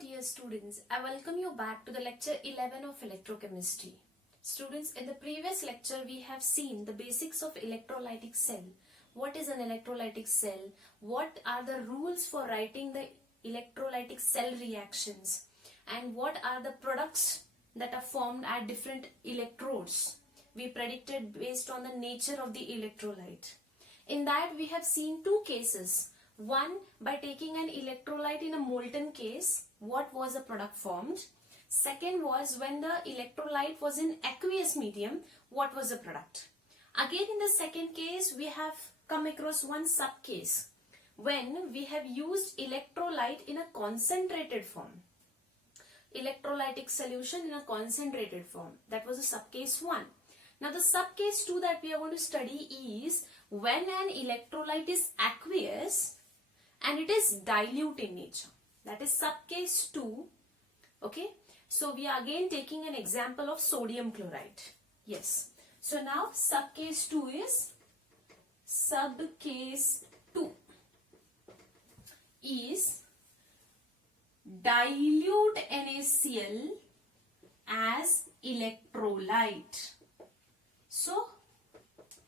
dear students, I welcome you back to the lecture 11 of electrochemistry. Students, in the previous lecture we have seen the basics of electrolytic cell. What is an electrolytic cell? What are the rules for writing the electrolytic cell reactions? And what are the products that are formed at different electrodes? We predicted based on the nature of the electrolyte. In that we have seen two cases. One, by taking an electrolyte in a molten case, what was the product formed? Second was when the electrolyte was in aqueous medium, what was the product? Again, in the second case, we have come across one sub-case when we have used electrolyte in a concentrated form. Electrolytic solution in a concentrated form. That was the sub-case 1. Now the sub-case 2 that we are going to study is when an electrolyte is aqueous and it is dilute in nature. That is sub-case 2. Okay. So we are again taking an example of sodium chloride. Yes. So now sub-case 2 is dilute NaCl as electrolyte. So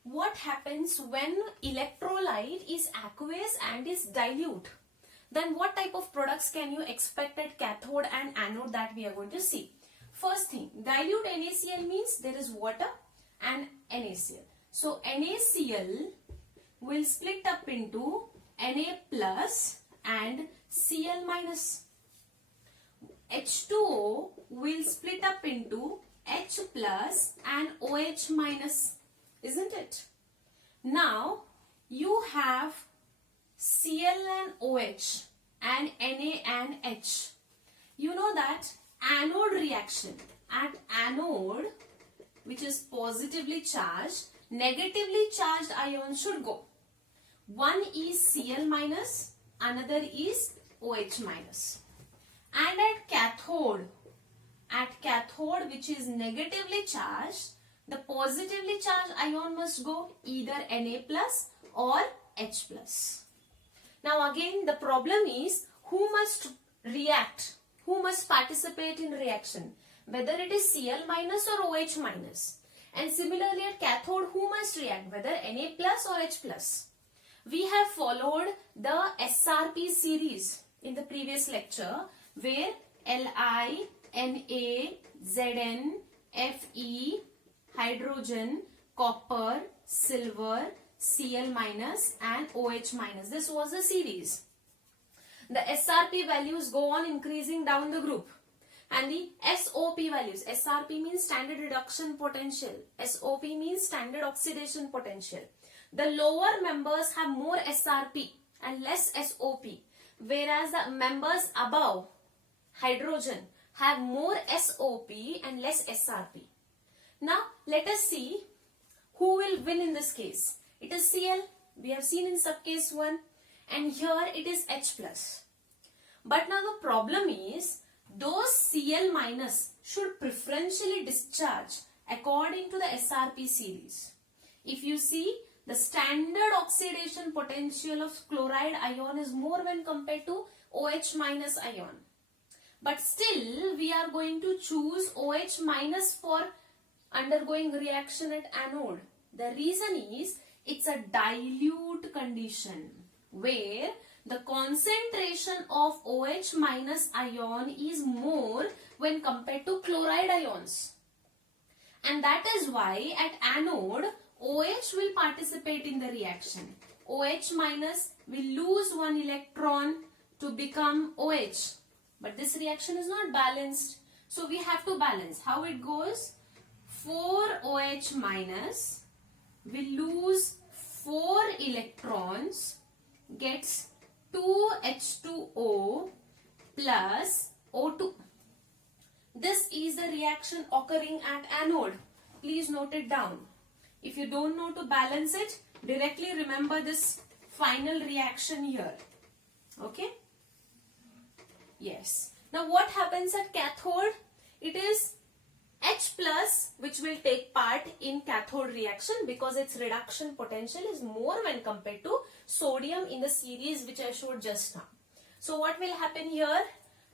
what happens when electrolyte is aqueous and is dilute? Then what type of products can you expect at cathode and anode that we are going to see? First thing, dilute NaCl means there is water and NaCl. So NaCl will split up into Na plus and Cl minus. H2O will split up into H plus and OH minus. Isn't it? Now you have Cl and OH and Na and H. You know that anode reaction, at anode, which is positively charged, negatively charged ions should go. One is Cl minus, another is OH minus. And at cathode which is negatively charged, the positively charged ion must go either Na plus or H plus. Now again the problem is who must react, who must participate in reaction, whether it is Cl minus or OH minus. And similarly at cathode who must react, whether Na plus or H plus. We have followed the SRP series in the previous lecture where Li, Na, Zn, Fe, hydrogen, copper, silver, Cl minus and OH minus. This was the series. The SRP values go on increasing down the group. And the SOP values, SRP means standard reduction potential, SOP means standard oxidation potential. The lower members have more SRP and less SOP, whereas the members above, hydrogen, have more SOP and less SRP. Now let us see who will win in this case. It is Cl, we have seen in subcase 1, and here it is H plus. But now the problem is those Cl minus should preferentially discharge according to the SRP series. If you see, the standard oxidation potential of chloride ion is more when compared to OH minus ion. But still we are going to choose OH minus for undergoing reaction at anode. The reason is it's a dilute condition where the concentration of OH minus ion is more when compared to chloride ions. And that is why at anode OH will participate in the reaction. OH minus will lose one electron to become OH. But this reaction is not balanced. So we have to balance. How it goes? 4OH minus will lose 4 electrons, gets 2H2O plus O2. This is the reaction occurring at anode. Please note it down. If you don't know to balance it, directly remember this final reaction here. Okay? Yes. Now what happens at cathode? It is H plus which will take part in cathode reaction because its reduction potential is more when compared to sodium in the series which I showed just now. So what will happen here?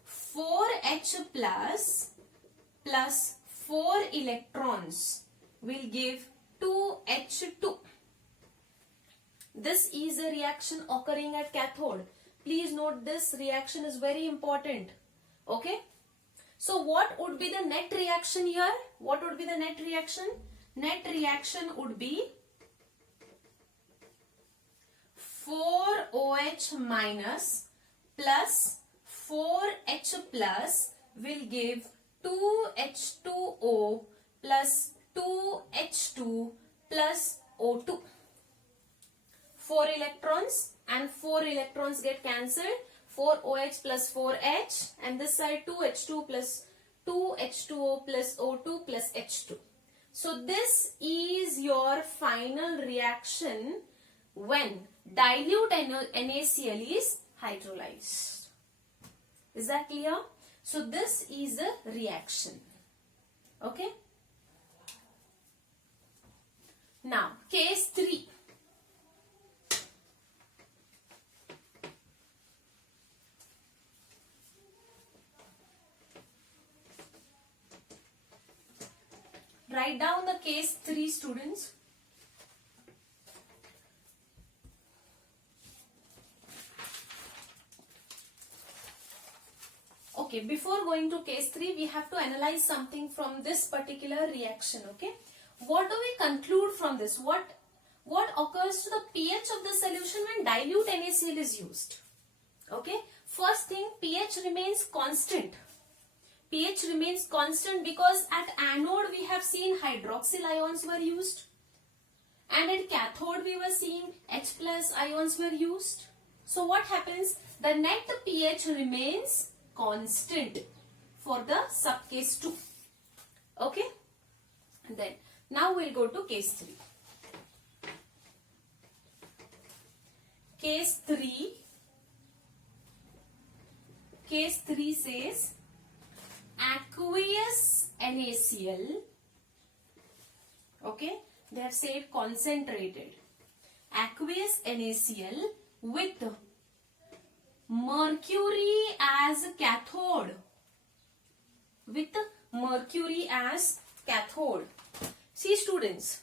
4 H plus 4 electrons will give 2H2. This is a reaction occurring at cathode. Please note this reaction is very important. Okay. So what would be the net reaction here? What would be the net reaction? Net reaction would be 4OH minus plus 4H plus will give 2H2O plus 2H2 plus O2. 4 electrons and 4 electrons get cancelled. 4OH plus 4H, and this side 2H2 plus 2H2O plus O2 plus H2. So this is your final reaction when dilute NaCl is hydrolyzed. Is that clear? So this is a reaction. Okay. Now case 3. Write down the case 3, students. Okay, before going to case 3, we have to analyze something from this particular reaction. Okay, what do we conclude from this? What occurs to the pH of the solution when dilute NaCl is used? Okay, first thing, pH remains constant. pH remains constant because at anode we have seen hydroxyl ions were used, and at cathode we were seeing H plus ions were used. So what happens? The net pH remains constant for the subcase 2. Okay. Then now we'll go to case 3. Case 3 says aqueous NaCl, okay, they have said concentrated aqueous NaCl with mercury as cathode, See students,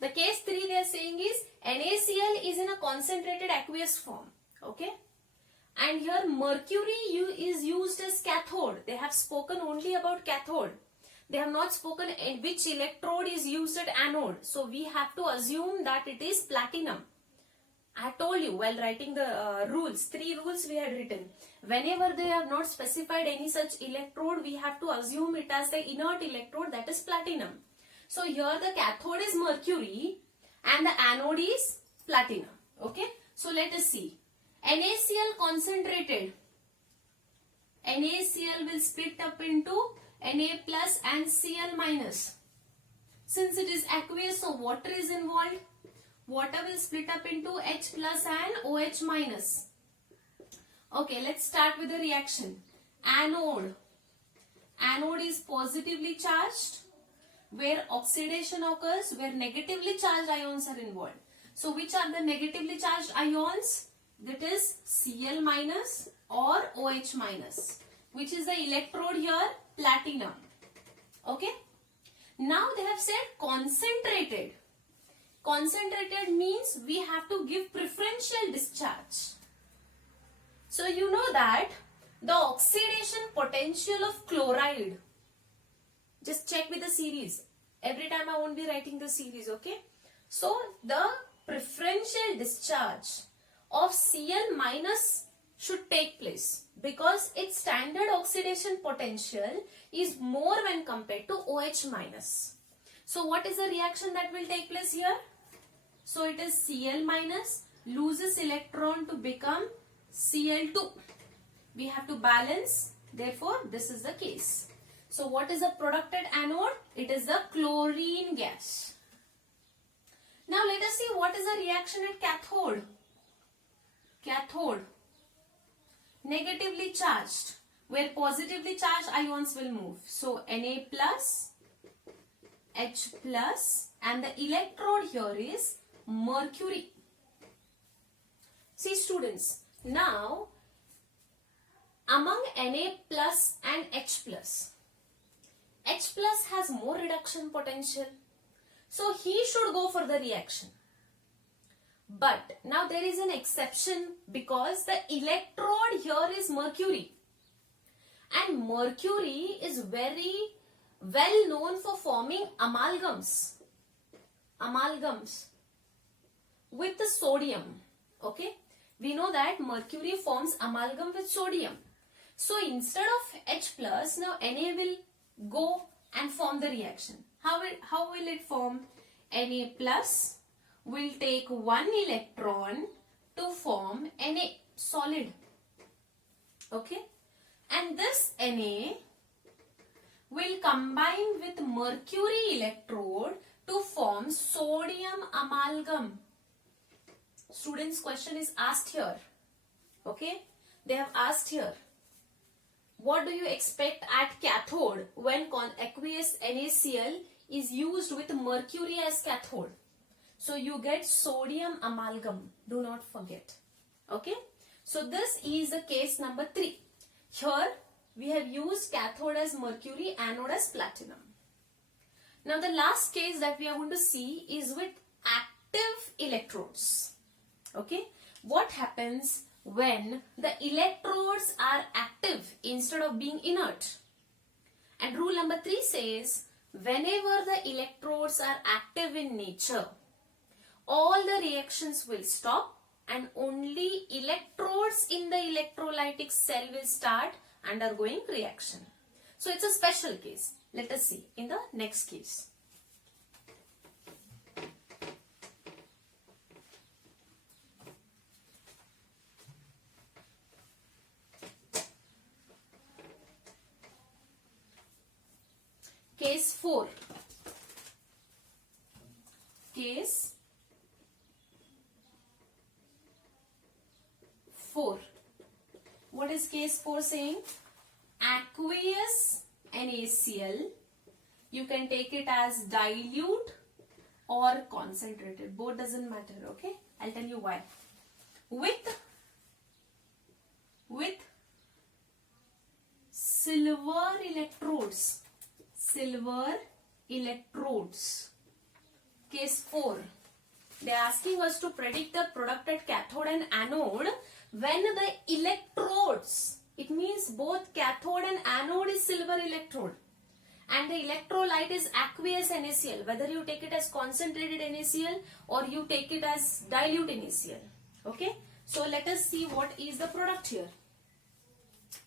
the case 3 they are saying is NaCl is in a concentrated aqueous form, okay, and here mercury is used as cathode. They have spoken only about cathode. They have not spoken in which electrode is used at anode. So we have to assume that it is platinum. I told you while writing the rules, 3 rules we had written. Whenever they have not specified any such electrode, we have to assume it as the inert electrode, that is platinum. So here the cathode is mercury and the anode is platinum. Okay. So let us see. NaCl concentrated. NaCl will split up into Na plus and Cl minus. Since it is aqueous, so water is involved. Water will split up into H plus and OH minus. Okay, let's start with the reaction. Anode. Anode is positively charged, where oxidation occurs, where negatively charged ions are involved. So which are the negatively charged ions? That is Cl minus or OH minus. Which is the electrode here? Platinum. Okay. Now they have said concentrated. Concentrated means we have to give preferential discharge. So you know that the oxidation potential of chloride, just check with the series. Every time I won't be writing the series, okay? So the preferential discharge of Cl minus should take place because its standard oxidation potential is more when compared to OH minus. So what is the reaction that will take place here? So it is Cl minus loses electron to become Cl2. We have to balance, therefore this is the case. So what is the product at anode? It is the chlorine gas. Now let us see what is the reaction at cathode. Cathode, negatively charged, where positively charged ions will move. So Na plus, H plus, and the electrode here is mercury. See students, now among Na plus and H plus has more reduction potential, so he should go for the reaction. But now there is an exception, because the electrode here is mercury, and mercury is very well known for forming amalgams with the sodium. Okay, we know that mercury forms amalgam with sodium. So instead of H plus, now Na will go and form the reaction. How will it form? Na plus will take one electron to form Na solid. Okay, and this Na will combine with mercury electrode to form sodium amalgam. Students, question is asked here. Okay, they have asked here, what do you expect at cathode when aqueous NaCl is used with mercury as cathode? So you get sodium amalgam. Do not forget. Okay, so this is the case number 3. Here we have used cathode as mercury, anode as platinum. Now the last case that we are going to see is with active electrodes. Okay, what happens when the electrodes are active instead of being inert? And rule number 3 says, whenever the electrodes are active in nature, all the reactions will stop and only electrodes in the electrolytic cell will start undergoing reaction. So it's a special case. Let us see in the next case. Case 4. Case 4. What is case 4 saying? Aqueous NaCl, you can take it as dilute or concentrated. Both doesn't matter, okay? I'll tell you why. With silver electrodes. Silver electrodes. Case 4. They are asking us to predict the product at cathode and anode when the electrodes, it means both cathode and anode is silver electrode and the electrolyte is aqueous NaCl, whether you take it as concentrated NaCl or you take it as dilute NaCl. Okay, so let us see what is the product here.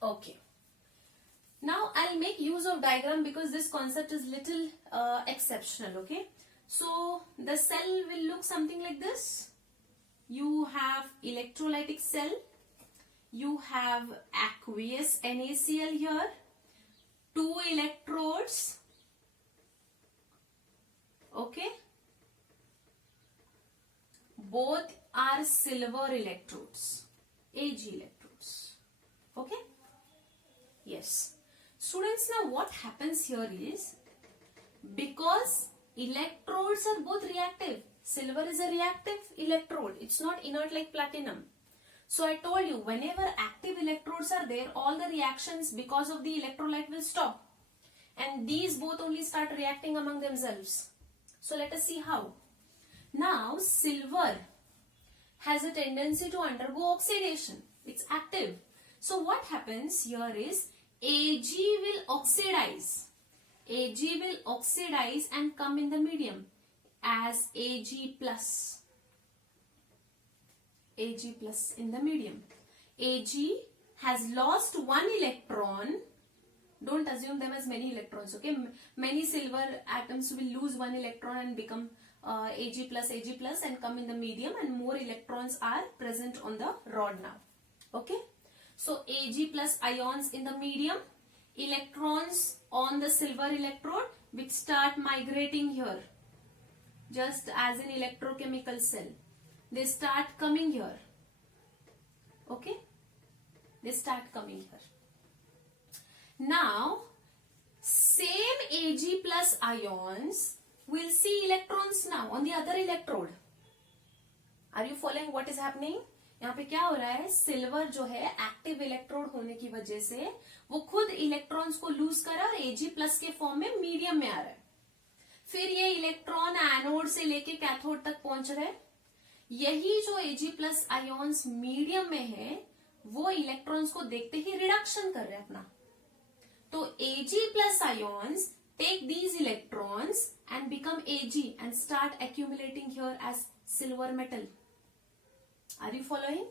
Okay, now I'll make use of diagram because this concept is little exceptional. Okay, so the cell will look something like this. You have electrolytic cell, you have aqueous NaCl here, 2 electrodes, okay, both are silver electrodes, Ag electrodes, okay, yes. Students, now what happens here is, because electrodes are both reactive, silver is a reactive electrode, it's not inert like platinum. So I told you, whenever active electrodes are there, all the reactions because of the electrolyte will stop. And these both only start reacting among themselves. So let us see how. Now, silver has a tendency to undergo oxidation. It's active. So what happens here is, Ag will oxidize. Ag will oxidize and come in the medium as Ag plus. Ag plus in the medium. Ag has lost 1 electron. Don't assume them as many electrons, okay? Many silver atoms will lose 1 electron and become Ag plus and come in the medium, and more electrons are present on the rod now. Okay? So Ag plus ions in the medium, electrons on the silver electrode which start migrating here. Just as in electrochemical cell. They start coming here. Okay? They start coming here. Now, same Ag plus ions will see electrons now on the other electrode. Are you following what is happening? यहाँ पे क्या हो रहा है, silver जो है active electrode होने की वजह से वो खुद इलेक्ट्रॉन्स को लूज कर रहा है और Ag प्लस के फॉर्म में मीडियम में आ रहा है। फिर ये इलेक्ट्रॉन एनोड से लेके कैथोड तक पहुंच रहे हैं। यही जो Ag प्लस आयोन्स मीडियम में है वो इलेक्ट्रॉन्स को देखते ही रिडक्शन कर रहे हैं अपना। तो Ag plus ions take these electrons and become Ag and start accumulating here as silver metal. Are you following?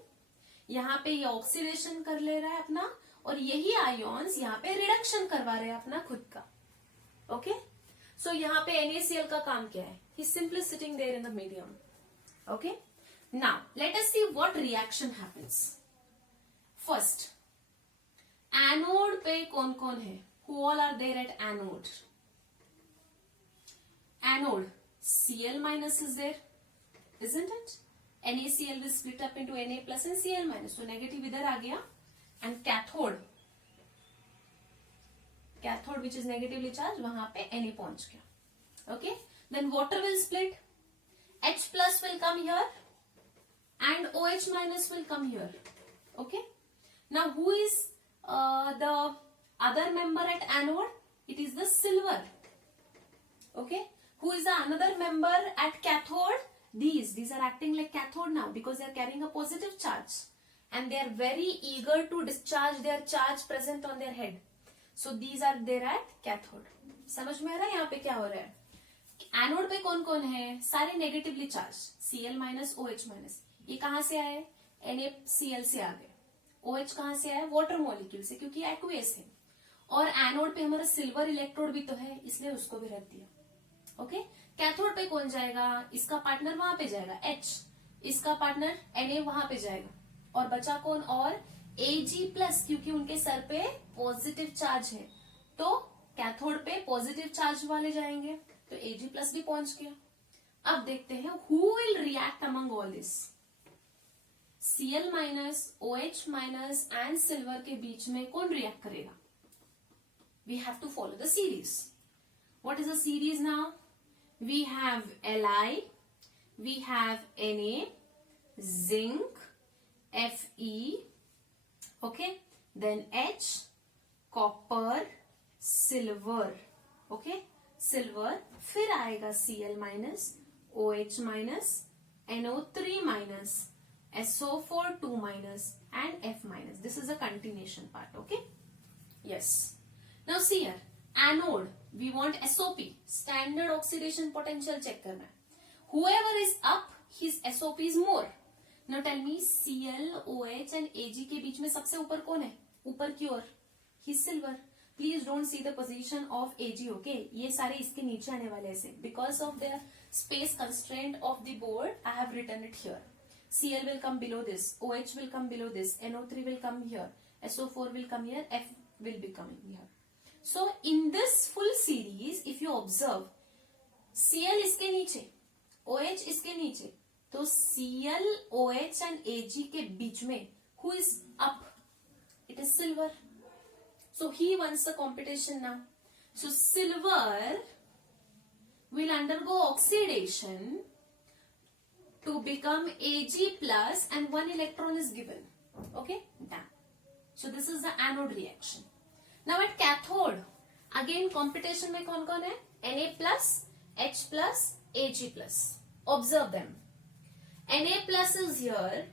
यहाँ पे ये ऑक्सीडेशन कर ले रहा है अपना और यही आयोन्स यहाँ पे रिडक्शन करवा रहे हैं अपना खुद का। ओके, सो यहाँ पे NaCl का काम क्या है? He is simply sitting there in the medium. Okay, now let us see what reaction happens. First, anode पे कौन कौन है? Who all are there at anode? Anode, Cl minus is there, isn't it? NaCl will split up into Na plus and Cl minus, so negative इधर आ गया. And cathode, cathode which is negatively charged, वहां पे Na पहुंच गया. Okay, then water will split, H plus will come here and OH minus will come here. Okay, now who is the other member at anode? It is the silver. Okay, who is the another member at cathode? These are acting like cathode now because they are carrying a positive charge and they are very eager to discharge their charge present on their head. So these are there at cathode. समझ में आ रहा है यहाँ पे क्या हो रहा है? एनोड पे कौन कौन है? सारे negatively charge, Cl minus OH minus. ये कहां से आए? NaCl से आ गए. OH कहां से आया? वाटर मॉलिक्यूल से, क्योंकि एक्वेस है. और एनोड पे हमारा सिल्वर इलेक्ट्रोड भी तो है, इसलिए उसको भी रख दिया. ओके, कैथोड पे कौन जाएगा? इसका पार्टनर वहां पे जाएगा H, इसका पार्टनर Na वहां पे जाएगा और बचा कौन? और Ag प्लस, क्योंकि उनके सर पे पॉजिटिव चार्ज है तो कैथोड पे पॉजिटिव चार्ज वाले जाएंगे, तो Ag प्लस भी पहुंच गया. अब देखते हैं who will react among all this. Cl minus, OH minus and silver के बीच में कौन रिएक्ट करेगा? We have to follow the series. What is the series now? We have Li, we have Na, zinc, Fe, okay, then H, copper, silver, okay, silver, फिर आएगा Cl minus, OH minus, NO3 minus, SO4 2 minus and F minus. This is a continuation part. Okay, yes. Now see here, anode we want SOP, standard oxidation potential check करना है. Whoever is up, his SOP is more. Now tell me, Cl, OH and Ag के बीच में सबसे ऊपर कौन है? ऊपर की ओर, he's silver. Please don't see the position of Ag. Okay, ये सारे इसके नीचे आने वाले ऐसे. Because of the space constraint of the board, I have written it here. Cl will come below this, OH will come below this, NO3 will come here, SO4 will come here, F will be coming here. So in this full series, if you observe, Cl इसके नीचे, OH इसके नीचे, तो Cl, OH and Ag के बीच में who is up? It is silver. So he wants the competition now. So silver will undergo oxidation to become Ag plus and one electron is given. Okay, done. So this is the anode reaction. Now at cathode, again competition में कौन कौन है? Na plus, H plus, Ag plus. Observe them. Na plus is here,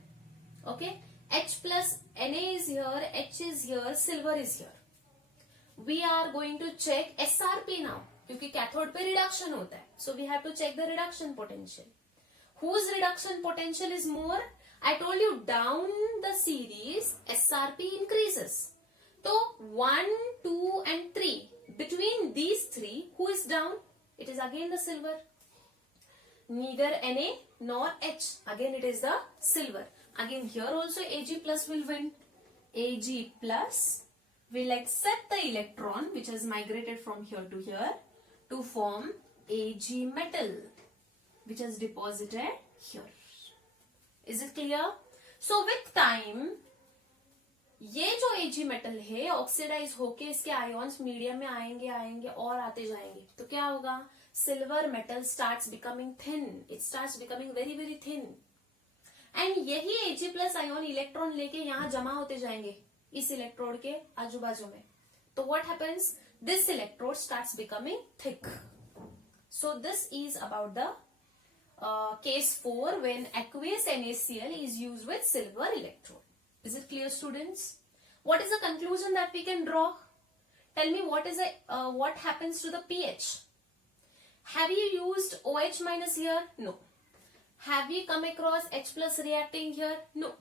okay? H plus, Na is here, H is here, silver is here. We are going to check SRP now, क्योंकि cathode पे reduction होता है. So we have to check the reduction potential. Whose reduction potential is more? I told you down the series SRP increases. So 1, 2 and 3. Between these three, who is down? It is again the silver. Neither Na nor H. Again it is the silver. Again here also Ag plus will win. Ag plus will accept the electron which has migrated from here to here to form Ag metal, which is deposited here. Is it clear? So with time, ये जो Ag metal है oxidise होके इसके ions medium में आएंगे आएंगे और आते जाएंगे, तो क्या होगा? Silver metal starts becoming thin. It starts becoming very very thin. And यही Ag प्लस आयोन इलेक्ट्रॉन लेके यहां जमा होते जाएंगे इस इलेक्ट्रोड के आजू बाजू में. तो what happens, this electrode starts becoming thick. So this is about the case 4 when aqueous NaCl is used with silver electrode. Is it clear, students? What is the conclusion that we can draw? Tell me what happens to the pH? Have you used OH minus here? No. Have you come across H plus reacting here? No.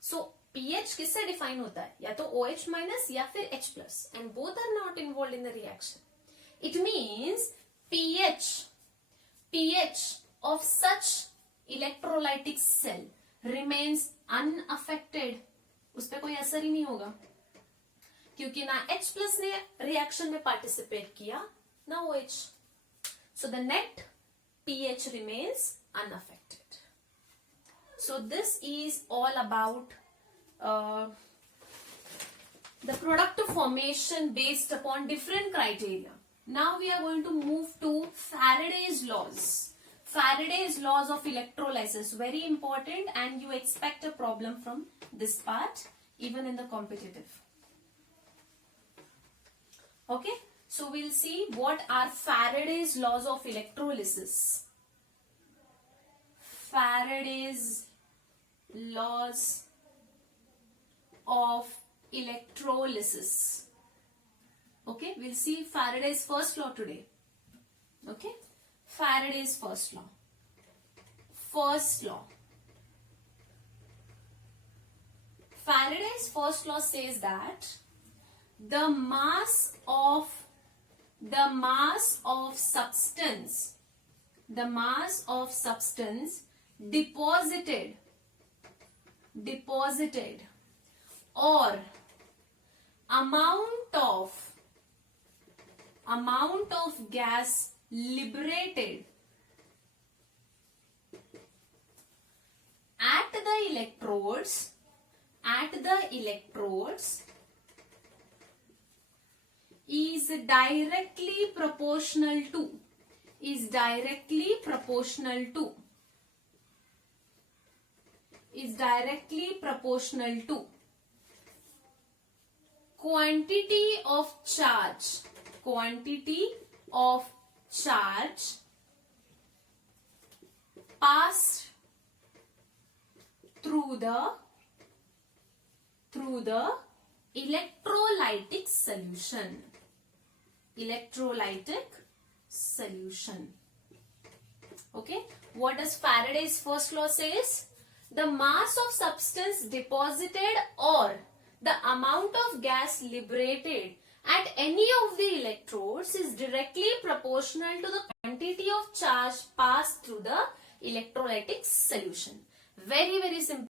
So pH किससे define होता है? या तो OH minus या फिर H plus, and both are not involved in the reaction. It means pH of such electrolytic cell remains unaffected. उस पर कोई असर ही नहीं होगा क्योंकि ना H plus ने रिएक्शन में पार्टिसिपेट किया ना OH. So the net pH remains unaffected. So this is all about the product formation based upon different criteria. Now we are going to move to Faraday's laws. Faraday's laws of electrolysis, very important, and you expect a problem from this part even in the competitive. Okay, so we'll see what are Faraday's laws of electrolysis. Faraday's laws of electrolysis. Okay, we'll see Faraday's first law today. Okay, Faraday's first law. First law. Faraday's first law says that the mass of substance deposited or amount of gas liberated at the electrodes is directly proportional to quantity of charge passed through the electrolytic solution. Okay, what does Faraday's first law says? The mass of substance deposited or the amount of gas liberated at any of the electrodes is directly proportional to the quantity of charge passed through the electrolytic solution. Very, very simple.